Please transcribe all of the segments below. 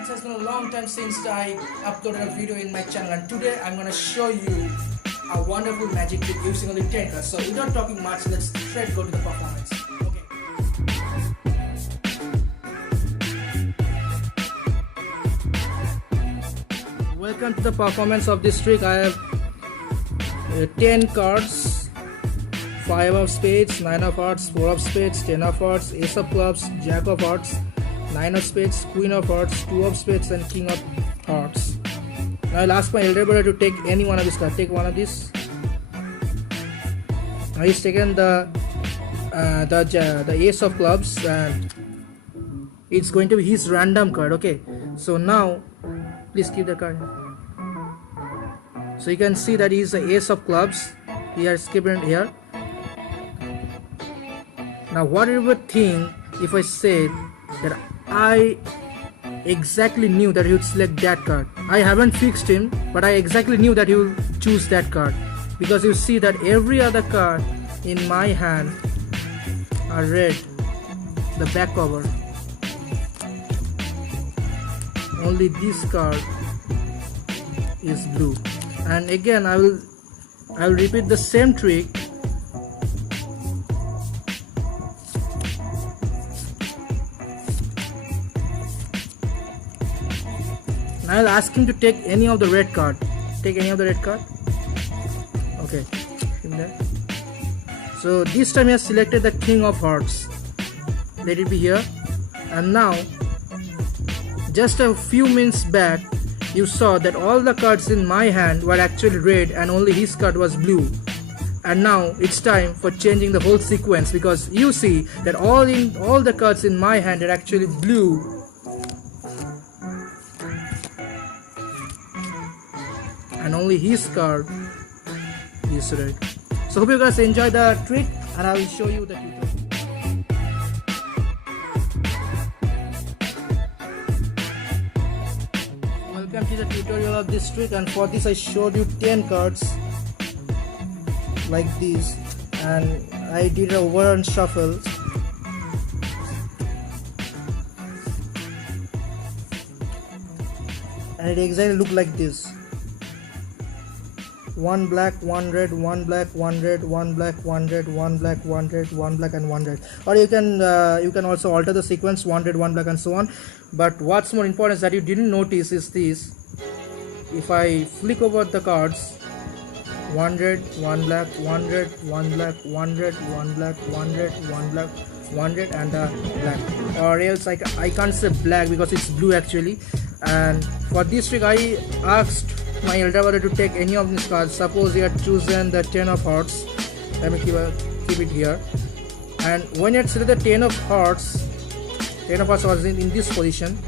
it has been a long time since I uploaded a video in my channel, and today I'm gonna show you a wonderful magic trick using only 10 cards. So without talking much, let's straight go to the performance. Okay. Welcome to the performance of this trick. I have 10 cards, 5 of spades, 9 of hearts, 4 of spades, 10 of hearts, ace of clubs, jack of hearts, 9 of spades, queen of hearts, 2 of spades, and king of hearts. Now I'll ask my elder brother to take any one of these cards. Take one of these. Now he's taken the ace of clubs, and it's going to be his random card. Okay, so now please keep the card. So you can see that he's the ace of clubs. He has kept it here. Now what do you think if I said that I exactly knew that he would select that card? I haven't fixed him, but I exactly knew that he will choose that card, because you see that every other card in my hand are red, the back cover. Only this card is blue. And again I will repeat the same trick. I'll ask him to take any of the red card. Take any of the red card. Okay. So this time he has selected the king of hearts. Let it be here. And now, just a few minutes back, you saw that all the cards in my hand were actually red and only his card was blue. And now it's time for changing the whole sequence, because you see that all the cards in my hand are actually blue. And only his card is red. So hope you guys enjoy the trick, and I will show you the tutorial. Welcome to the tutorial of this trick, and for this I showed you 10 cards like this, and I did an overhand shuffle. And it exactly looked like this. One black, one red, one black, one red, one black, one red, one black, one red, one black, and one red. Or you can also alter the sequence, one red, one black, and so on. But what's more important is that you didn't notice is this. If I flick over the cards, one red, one black, one red, one black, one red, one black, one red, one black, one red, and black. Or else I can't say black because it's blue actually. And for this trick I asked my elder brother to take any of these cards. Suppose he had chosen the 10 of hearts. Let me keep it here. And when you had selected the 10 of hearts was in this position.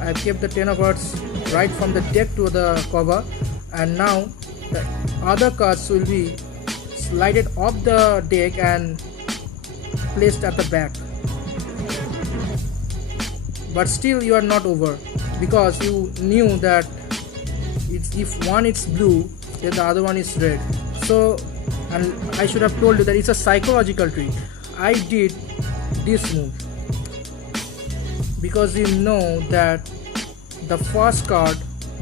I have kept the 10 of hearts right from the deck to the cover, and now the other cards will be slided off the deck and placed at the back. But still you are not over, because you knew that if one is blue, then the other one is red. So, and I should have told you that it's a psychological trick. I did this move because you know that the first card,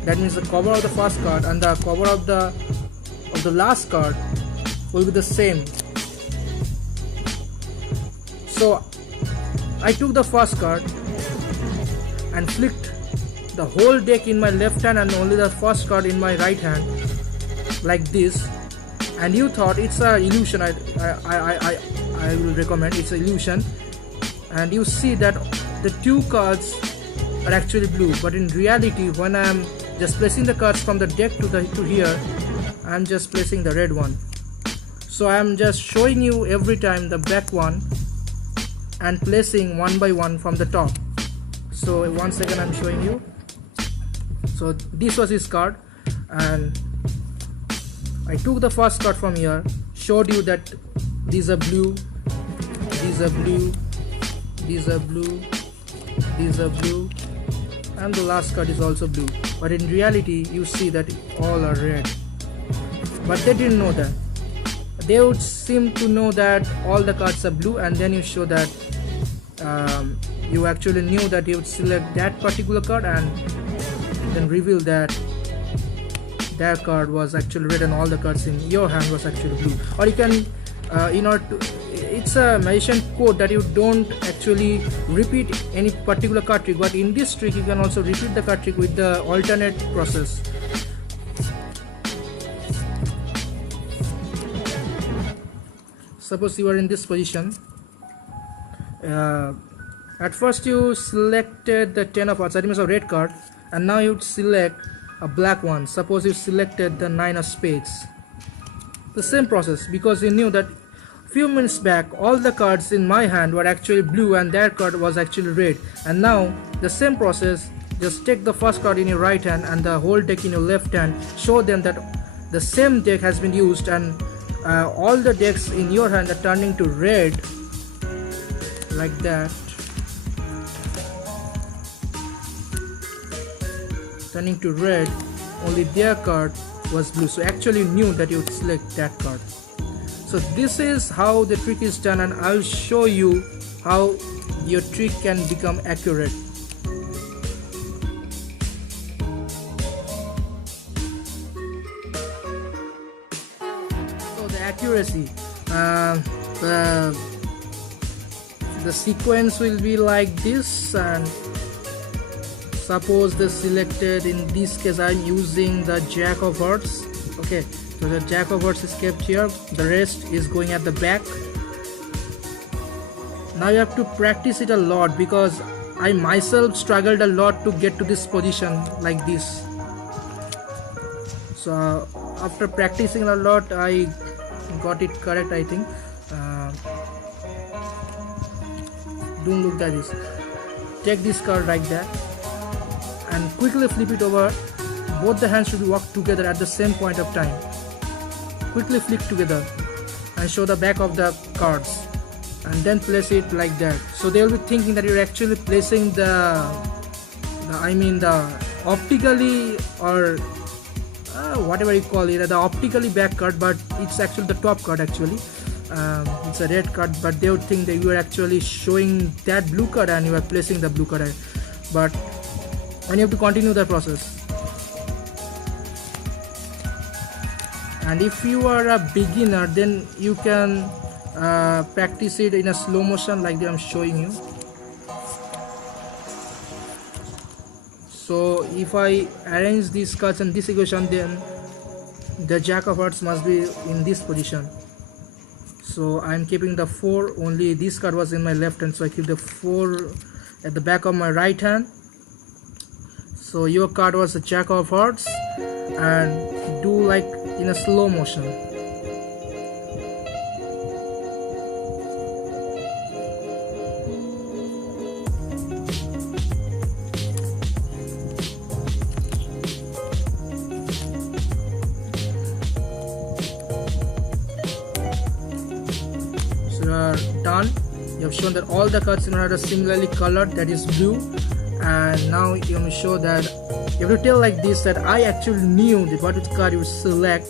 that means the cover of the first card and the cover of the last card will be the same. So I took the first card and flicked the whole deck in my left hand and only the first card in my right hand, like this. And you thought it's an illusion. I will recommend it's an illusion. And you see that the two cards are actually blue, but in reality when I am just placing the cards from the deck to here, I am just placing the red one. So I am just showing you every time the back one and placing one by one from the top. So 1 second, I'm showing you. So this was his card, and I took the first card from here, showed you that these are blue, these are blue, these are blue, these are blue, and the last card is also blue. But in reality you see that all are red. But they didn't know that. They would seem to know that all the cards are blue, and then you show that you actually knew that you would select that particular card and then reveal that that card was actually red and all the cards in your hand was actually blue. Or you can in order to, it's a magician code that you don't actually repeat any particular card trick, but in this trick you can also repeat the card trick with the alternate process. Suppose you are in this position. At first you selected the 10 of hearts, that means a red card, and now you select a black one. Suppose you selected the 9 of spades. The same process, because you knew that few minutes back all the cards in my hand were actually blue and their card was actually red. And now the same process, just take the first card in your right hand and the whole deck in your left hand, show them that the same deck has been used, and all the decks in your hand are turning to red like that, turning to red, only their card was blue. So actually you knew that you would select that card. So this is how the trick is done, and I'll show you how your trick can become accurate. So the accuracy, the sequence will be like this, and suppose the selected, in this case I'm using the Jack of Hearts. Okay, so the Jack of Hearts is kept here, the rest is going at the back. Now you have to practice it a lot, because I myself struggled a lot to get to this position like this. So after practicing a lot I got it correct, I think. Don't look at this. Take this card like that and quickly flip it over. Both the hands should walk together at the same point of time. Quickly flip together and show the back of the cards, and then place it like that. So they will be thinking that you're actually placing the optically, or whatever you call it, the optically back card, but it's actually the top card actually. It's a red card, but they would think that you are actually showing that blue card and you are placing the blue card. But when you have to continue the process, and if you are a beginner, then you can practice it in a slow motion like I'm showing you. So if I arrange these cards in this equation, then the Jack of Hearts must be in this position. So I'm keeping the 4, only this card was in my left hand, so I keep the 4 at the back of my right hand. So your card was the Jack of Hearts, and do like in a slow motion. So you are done. You have shown that all the cards in are similarly colored, that is blue. And now you want to show that you have to tell like this, that I actually knew that what card you would select,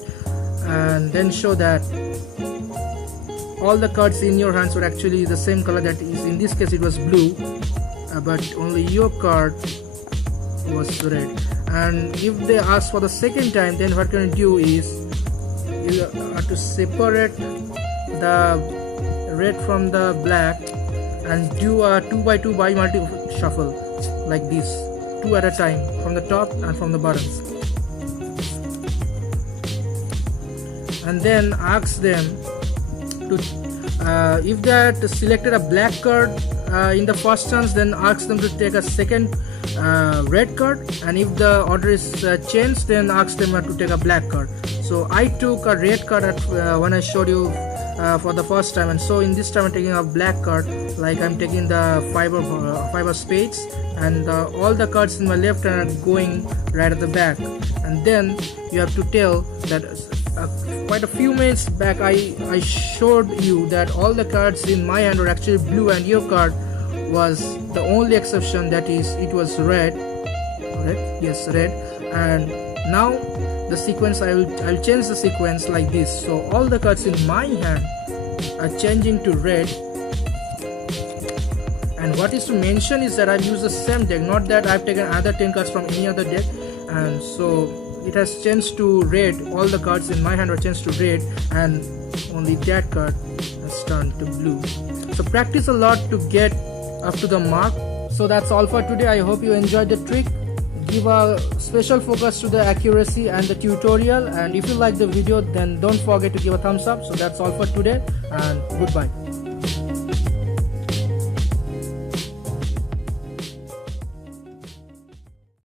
and then show that all the cards in your hands were actually the same color, that is in this case it was blue, but only your card was red. And if they ask for the second time, then what you're going to do is you have to separate the red from the black and do a 2x2 by multi shuffle like this, 2 at a time, from the top and from the bottom, and then ask them to if they had selected a black card in the first chance, then ask them to take a second red card, and if the order is changed, then ask them to take a black card. So I took a red card when I showed you for the first time, and so in this time I'm taking a black card, like I'm taking the 5 of spades, and all the cards in my left hand are going right at the back. And then you have to tell that quite a few minutes back I showed you that all the cards in my hand were actually blue and your card was the only exception, that is it was red. Correct? Yes, red. And now the sequence, I'll change the sequence like this. So all the cards in my hand are changing to red, And what is to mention is that I've used the same deck, not that I've taken other 10 cards from any other deck, and so it has changed to red. All the cards in my hand are changed to red, and only that card has turned to blue. So practice a lot to get up to the mark. So that's all for today. I hope you enjoyed the trick. Give a special focus to the accuracy and the tutorial, and if you like the video, then don't forget to give a thumbs up. So that's all for today, and goodbye.